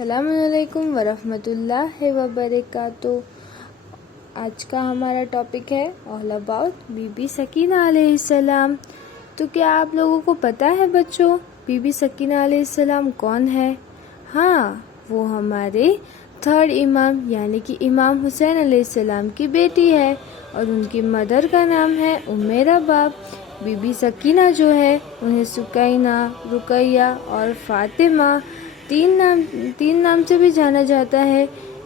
السلام علیکم ورحمۃ اللہ وبرکاتہ۔ آج کا ہمارا ٹاپک ہے all about Bibi Sakina علیہ السلام۔ تو کیا آپ لوگوں کو پتہ ہے بچوں بی بی سکینہ علیہ السلام کون ہے؟ ہاں، وہ ہمارے تھرڈ امام یعنی کہ امام حسین علیہ السلام کی بیٹی ہے، اور ان کی مدر کا نام ہے ام رباب۔ بی بی سکینہ جو ہے انہیں سکینہ، رقیہ اور فاطمہ تین نام سے بھی جانا جاتا ہے۔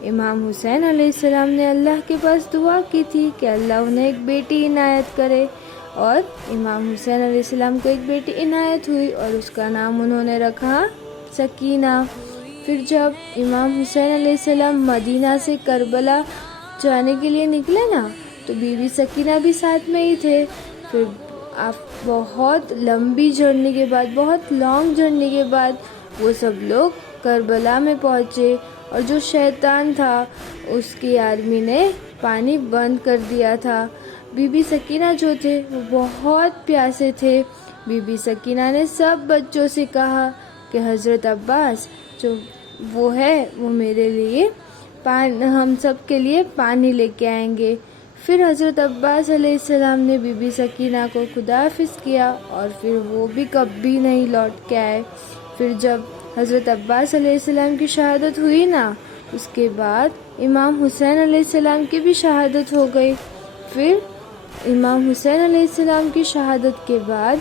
امام حسین علیہ السلام نے اللہ کے پاس دعا کی تھی کہ اللہ انہیں ایک بیٹی عنایت کرے، اور امام حسین علیہ السلام کو ایک بیٹی عنایت ہوئی اور اس کا نام انہوں نے رکھا سکینہ۔ پھر جب امام حسین علیہ السلام مدینہ سے کربلا جانے کے لیے نکلے نا، تو بی بی سکینہ بھی ساتھ میں ہی تھے۔ پھر بہت لمبی جرنی کے بعد، بہت لانگ جرنی کے بعد وہ سب لوگ کربلا میں پہنچے، اور جو شیطان تھا اس کی آرمی نے پانی بند کر دیا تھا۔ بی بی سکینہ جو تھے وہ بہت پیاسے تھے۔ بی بی سکینہ نے سب بچوں سے کہا کہ حضرت عباس جو وہ ہے وہ میرے لیے ہم سب کے لیے پانی لے کے آئیں گے۔ پھر حضرت عباس علیہ السلام نے بی بی سکینہ کو خدا حافظ کیا، اور پھر وہ بھی کبھی نہیں لوٹ کے آئے۔ پھر جب حضرت عباس علیہ السلام کی شہادت ہوئی نا، اس کے بعد امام حسین علیہ السلام کی بھی شہادت ہو گئی۔ پھر امام حسین علیہ السلام کی شہادت کے بعد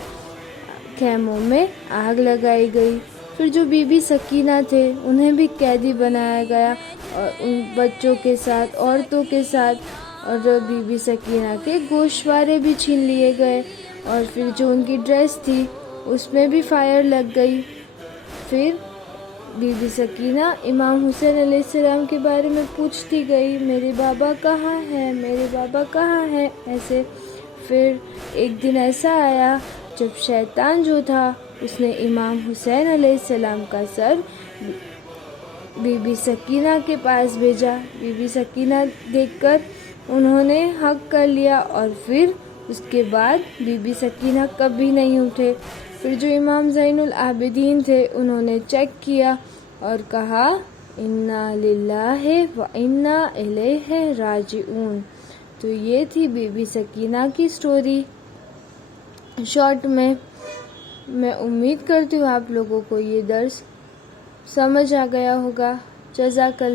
خیموں میں آگ لگائی گئی۔ پھر جو بی بی سکینہ تھے انہیں بھی قیدی بنایا گیا، اور ان بچوں کے ساتھ، عورتوں کے ساتھ، اور بی بی سکینہ کے گوشوارے بھی چھین لیے گئے، اور پھر جو ان کی ڈریس تھی اس میں بھی فائر لگ گئی۔ پھر بی بی سکینہ امام حسین علیہ السلام کے بارے میں پوچھتی گئی، میرے بابا کہاں ہے، میرے بابا کہاں ہے، ایسے۔ پھر ایک دن ایسا آیا جب شیطان جو تھا اس نے امام حسین علیہ السلام کا سر بی بی سکینہ کے پاس بھیجا۔ بی بی سکینہ دیکھ کر انہوں نے حق کر لیا، اور پھر اس کے بعد بی بی سکینہ کبھی نہیں اٹھے۔ پھر جو امام زین العابدین تھے انہوں نے چیک کیا اور کہا انا للہ و انا الیہ راجعون۔ تو یہ تھی بی بی سکینہ کی سٹوری شارٹ میں۔ میں امید کرتی ہوں آپ لوگوں کو یہ درس سمجھ آ گیا ہوگا۔ جزاک اللہ۔